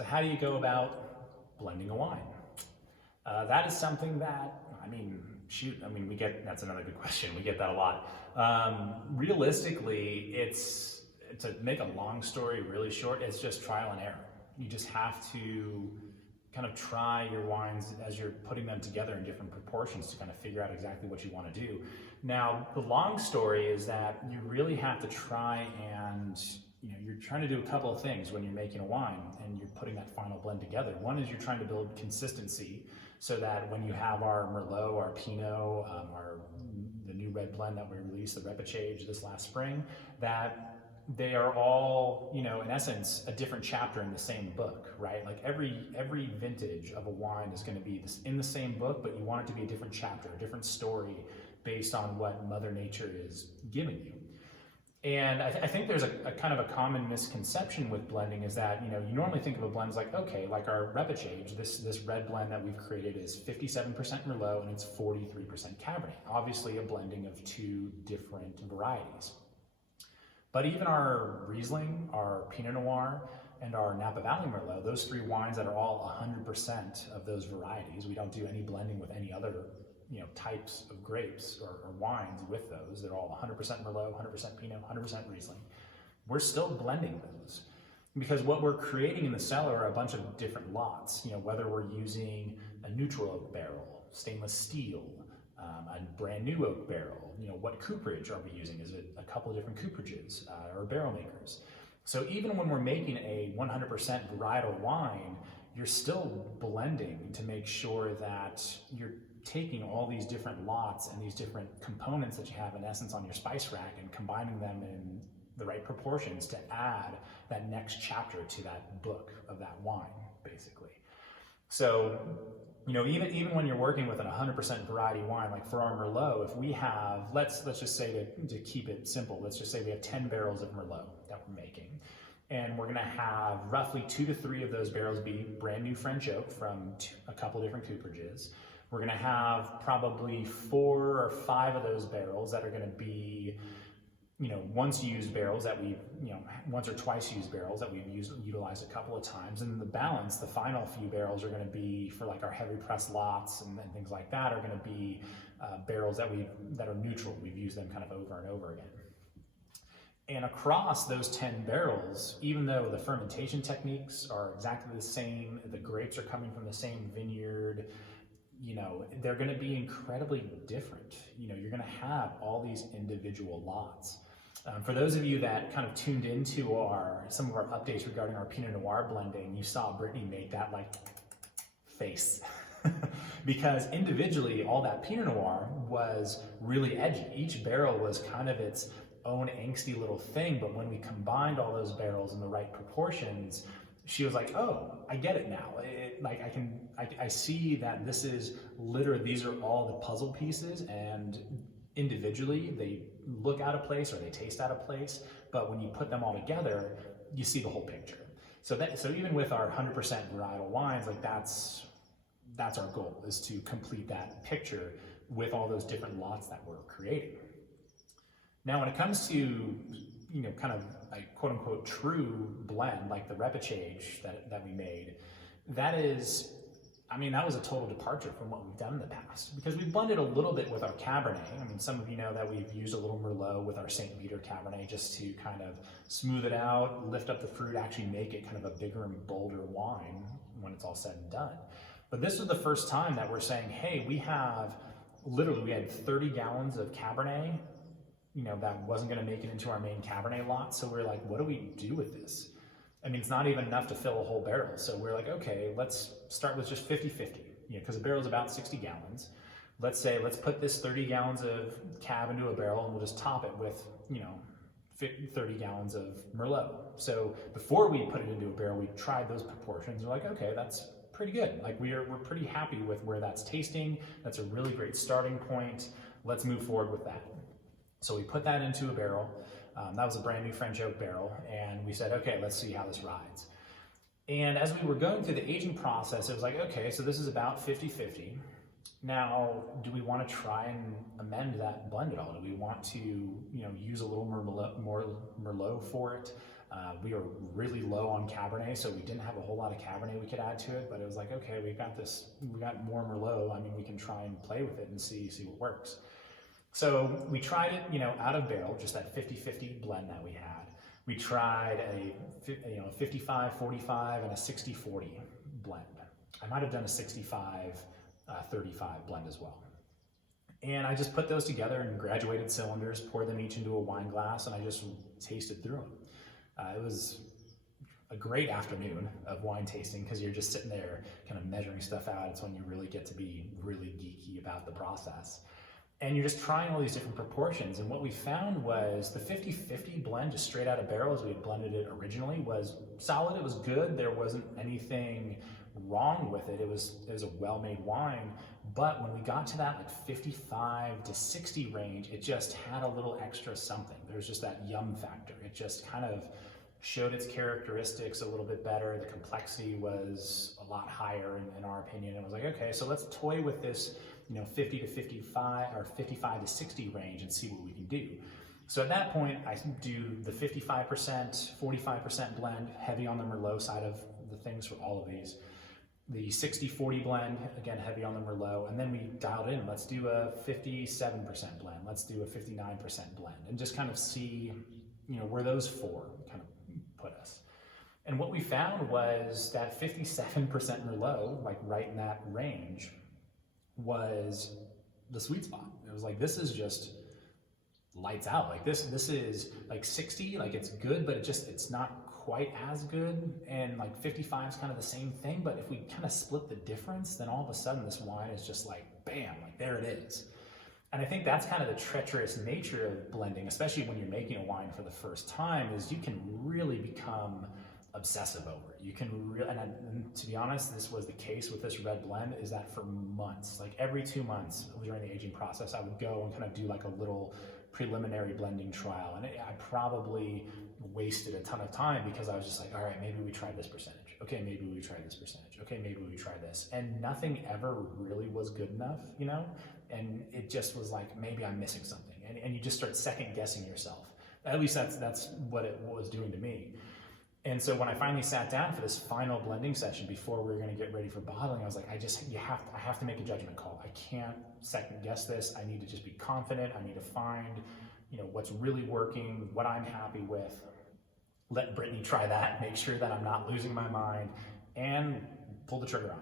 So how do you go about blending a wine? That is something that, that's another good question. We get that a lot. Realistically, to make a long story really short, it's just trial and error. You just have to kind of try your wines as you're putting them together in different proportions to kind of figure out exactly what you want to do. Now, the long story is that you really have to try and, you're trying to do a couple of things when you're making a wine and you're putting that final blend together. One is you're trying to build consistency so that when you have our Merlot, our Pinot, the new red blend that we released, the Repechage, this last spring, that they are all, in essence, a different chapter in the same book, right? Like every vintage of a wine is going to be in the same book, but you want it to be a different chapter, a different story based on what Mother Nature is giving you. And I think there's a kind of a common misconception with blending is that, you normally think of a blend as like, okay, like our Repechage, this red blend that we've created is 57% Merlot and it's 43% Cabernet. Obviously a blending of two different varieties. But even our Riesling, our Pinot Noir, and our Napa Valley Merlot, those three wines that are all 100% of those varieties, we don't do any blending with any other types of grapes or wines with those. They're all 100% Merlot, 100% Pinot, 100% Riesling. We're still blending those because what we're creating in the cellar are a bunch of different lots. Whether we're using a neutral oak barrel, stainless steel, a brand new oak barrel, what cooperage are we using? Is it a couple of different cooperages or barrel makers? So even when we're making a 100% varietal wine, you're still blending to make sure that you're taking all these different lots and these different components that you have in essence on your spice rack and combining them in the right proportions to add that next chapter to that book of that wine, basically. So, even when you're working with an 100% variety wine, like for our Merlot, if we have, let's just say to keep it simple, let's just say we have 10 barrels of Merlot that we're making. And we're gonna have roughly 2 to 3 of those barrels be brand new French oak from a couple different cooperages. We're gonna have probably 4 or 5 of those barrels that are gonna be, once used barrels that we've, once or twice used barrels that we've utilized a couple of times. And the balance, the final few barrels are gonna be for like our heavy press lots and things like that are gonna be barrels that are neutral. We've used them kind of over and over again. And across those 10 barrels, even though the fermentation techniques are exactly the same, the grapes are coming from the same vineyard, they're going to be incredibly different. You're going to have all these individual lots. For those of you that kind of tuned into some of our updates regarding our Pinot Noir blending, you saw Brittany make that like face. Because individually, all that Pinot Noir was really edgy. Each barrel was kind of its own angsty little thing, but when we combined all those barrels in the right proportions, she was like, oh, I get it now. I see that these are all the puzzle pieces, and individually they look out of place or they taste out of place, but when you put them all together, you see the whole picture. So even with our 100% varietal wines, like that's our goal, is to complete that picture with all those different lots that we're creating. Now, when it comes to kind of a quote unquote true blend like the Repechage that we made, that was a total departure from what we've done in the past, because we've blended a little bit with our Cabernet. Some of you know that we've used a little Merlot with our St. Peter Cabernet just to kind of smooth it out, lift up the fruit, actually make it kind of a bigger and bolder wine when it's all said and done. But this was the first time that we're saying, hey, we had 30 gallons of Cabernet, that wasn't going to make it into our main Cabernet lot. So we're like, what do we do with this? It's not even enough to fill a whole barrel. So we're like, okay, let's start with just 50-50, because a barrel is about 60 gallons. Let's put this 30 gallons of Cab into a barrel and we'll just top it with, 30 gallons of Merlot. So before we put it into a barrel, we tried those proportions. We're like, okay, that's pretty good. Like we're pretty happy with where that's tasting. That's a really great starting point. Let's move forward with that. So we put that into a barrel. That was a brand new French oak barrel. And we said, okay, let's see how this rides. And as we were going through the aging process, it was like, okay, so this is about 50-50. Now, do we want to try and amend that blend at all? Do we want to, use a little more Merlot for it? We were really low on Cabernet, so we didn't have a whole lot of Cabernet we could add to it, but it was like, okay, we got more Merlot. I mean, we can try and play with it and see what works. So we tried it, out of barrel, just that 50-50 blend that we had. We tried a 55-45 and a 60-40 blend. I might have done a 65-35 blend as well. And I just put those together in graduated cylinders, poured them each into a wine glass, and I just tasted through them. It was a great afternoon of wine tasting because you're just sitting there kind of measuring stuff out. It's when you really get to be really geeky about the process. And you're just trying all these different proportions. And what we found was the 50-50 blend, just straight out of barrel as we had blended it originally, was solid. It was good. There wasn't anything wrong with it. It was a well-made wine. But when we got to that 55 to 60 range, it just had a little extra something. There was just that yum factor. It just kind of showed its characteristics a little bit better. The complexity was a lot higher in our opinion. It was like, okay, so let's toy with this 50 to 55 or 55 to 60 range and see what we can do. So at that point, I do the 55%, 45% blend, heavy on the Merlot side of the things for all of these. The 60-40 blend, again, heavy on the Merlot, and then we dialed in, let's do a 57% blend, let's do a 59% blend, and just kind of see, where those four kind of put us. And what we found was that 57% Merlot, like right in that range, was the sweet spot. It was like, this is just lights out. Like this is like 60, like it's good, but it's not quite as good. And like 55 is kind of the same thing, but if we kind of split the difference, then all of a sudden this wine is just like, bam, like there it is. And I think that's kind of the treacherous nature of blending, especially when you're making a wine for the first time, is you can really become obsessive over it. You can and to be honest, this was the case with this red blend, is that for months, like every 2 months during the aging process, I would go and kind of do like a little preliminary blending trial. And I probably wasted a ton of time because I was just like, all right, maybe we try this percentage. Okay, maybe we try this percentage. Okay, maybe we try this. And nothing ever really was good enough, And it just was like, maybe I'm missing something. And you just start second guessing yourself. At least that's what it was doing to me. And so when I finally sat down for this final blending session before we were going to get ready for bottling, I was like, I have to make a judgment call. I can't second guess this. I need to just be confident. I need to find, what's really working, what I'm happy with. Let Brittany try that, make sure that I'm not losing my mind, and pull the trigger on.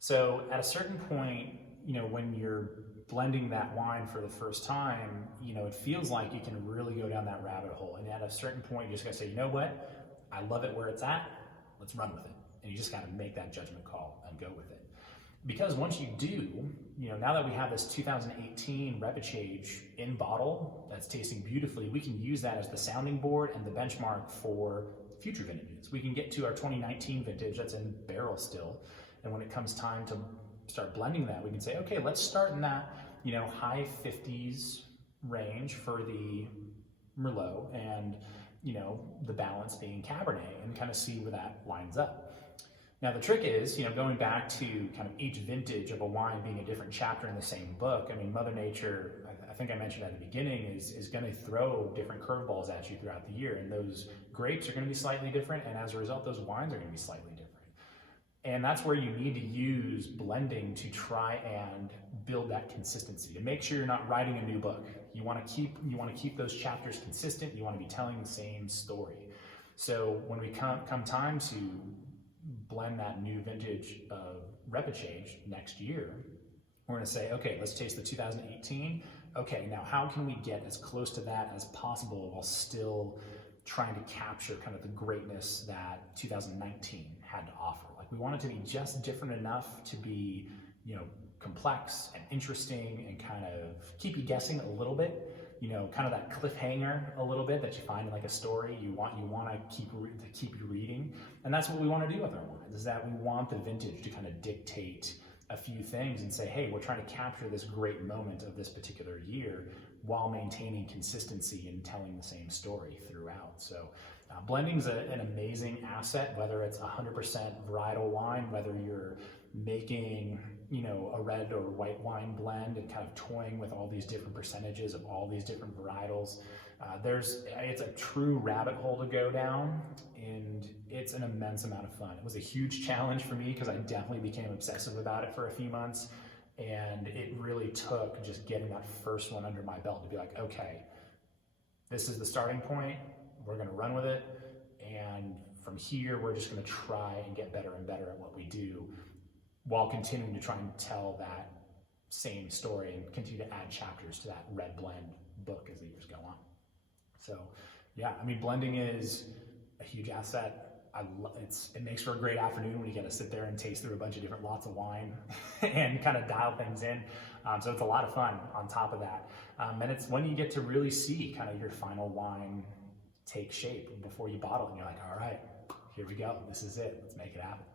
So at a certain point, when you're blending that wine for the first time, it feels like you can really go down that rabbit hole. And at a certain point, you just gotta say, you know what? I love it where it's at, let's run with it. And you just gotta make that judgment call and go with it. Because once you do, now that we have this 2018 Repechage in bottle that's tasting beautifully, we can use that as the sounding board and the benchmark for future vintages. We can get to our 2019 vintage that's in barrel still. And when it comes time to start blending that, we can say, okay, let's start in that, high 50s range for the Merlot and, the balance being Cabernet, and kind of see where that lines up. Now the trick is, going back to kind of each vintage of a wine being a different chapter in the same book. I mean, Mother Nature, I think I mentioned at the beginning, is going to throw different curveballs at you throughout the year, and those grapes are going to be slightly different, and as a result, those wines are going to be slightly different. And that's where you need to use blending to try and build that consistency, to make sure you're not writing a new book. You want to keep those chapters consistent. You want to be telling the same story. So when we come time to blend that new vintage of Repechage next year, we're going to say, okay, let's taste the 2018. Okay, now how can we get as close to that as possible while still trying to capture kind of the greatness that 2019 had to offer? Like, we want it to be just different enough to be, complex and interesting and kind of keep you guessing a little bit, kind of that cliffhanger a little bit that you find in like a story. You want to keep you reading. And that's what we want to do with our wines, is that we want the vintage to kind of dictate a few things and say, hey, we're trying to capture this great moment of this particular year while maintaining consistency and telling the same story throughout. So blending is an amazing asset, whether it's 100% varietal wine, whether you're making you know, a red or white wine blend and kind of toying with all these different percentages of all these different varietals. It's a true rabbit hole to go down, and it's an immense amount of fun. It was a huge challenge for me because I definitely became obsessive about it for a few months, and it really took just getting that first one under my belt to be like, okay, this is the starting point, we're gonna run with it, and from here, we're just gonna try and get better and better at what we do while continuing to try and tell that same story and continue to add chapters to that red blend book as the years go on. So yeah, I mean, blending is a huge asset. It makes for a great afternoon when you get to sit there and taste through a bunch of different lots of wine and kind of dial things in. So it's a lot of fun on top of that. And it's when you get to really see kind of your final wine take shape before you bottle, and you're like, all right, here we go. This is it. Let's make it happen.